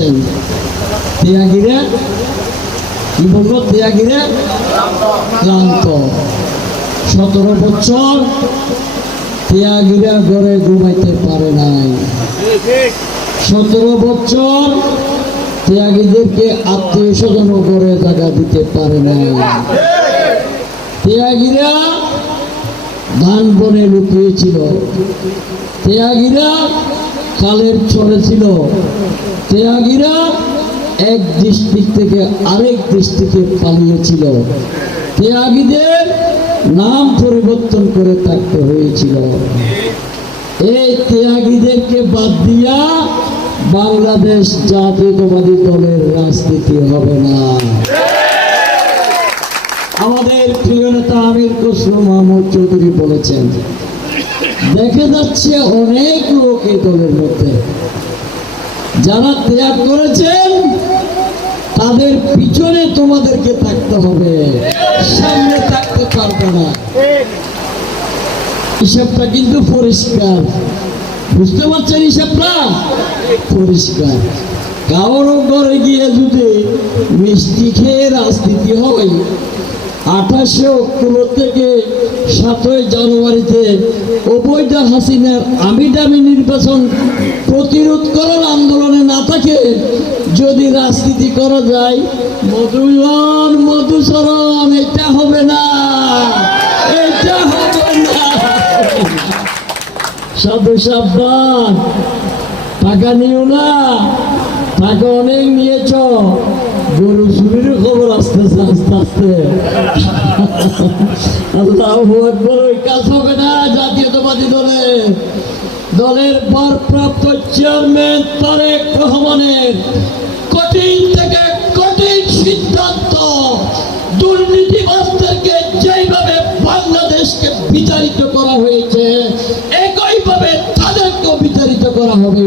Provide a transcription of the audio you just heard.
করেছেন ত্যাগীরা কি ত্যাগীরা ক্লান্ত। সতেরো বছর ত্যাগীরা ঘরে ঘুমাইতে পারে নাই। সতেরো বছর ত্যাগীদেরকে আত্মীয় স্বজন করে জায়গা দিতে পারে নাই। ত্যাগীরা ধান বনে লুকিয়েছিল। ত্যাগীরা কালের চলে ছিল। ত্যাগীরা এক দৃষ্টি থেকে আরেক ডিস্ট্রিক্টে পালিয়েছিল। ত্যাগীদের নাম পরিবর্তন করে থাকতে হয়েছিল। এই ত্যাগীদেরকে বাদ দিয়া বাংলাদেশ জাতীয়তাবাদী দলের রাজনীতি হবে না। আমাদের প্রিয় নেতা আমির খসরু মাহমুদ চৌধুরী বলেছেন দেখা যাচ্ছে অনেক লোক এই দলের মধ্যে। যারা ত্যাগ করেছেন, তাদের পিছনে তোমাদেরকে থাকতে হবে। সামনে থাকতে পারবে না। হিসাবটা কিন্তু পরিষ্কার। বুঝতে পারছেন হিসাবটা? পরিষ্কার। কারও ঘরে গিয়ে যদি মিষ্টি খেয়ে রাজনীতি হয়, আঠাশে অক্টোবর থেকে সাতই জানুয়ারিতে হাসিনার আমি দামি নির্বাচন প্রতিরোধ করার আন্দোলনে না থাকে, যদি রাজনীতি করা যায় মধুয়ন মধুচরণ এটা হবে না, এটা হবে না। সাধু সাবধান, টাকা নিও না, টাকা অনেক নিয়েছ, গরু চুরির খবর আসতেছে, আস্তে আস্তে। আল্লাহ না জাতীয়তাবাদী দলে দলের ভারপ্রাপ্ত চেয়ারম্যান তারেক রহমানের কঠিন থেকে কঠিন সিদ্ধান্ত দুর্নীতিবাসদেরকে যেইভাবে বাংলাদেশকে বিচারিত করা হয়েছে, একইভাবে তাদেরকেও বিচারিত করা হবে।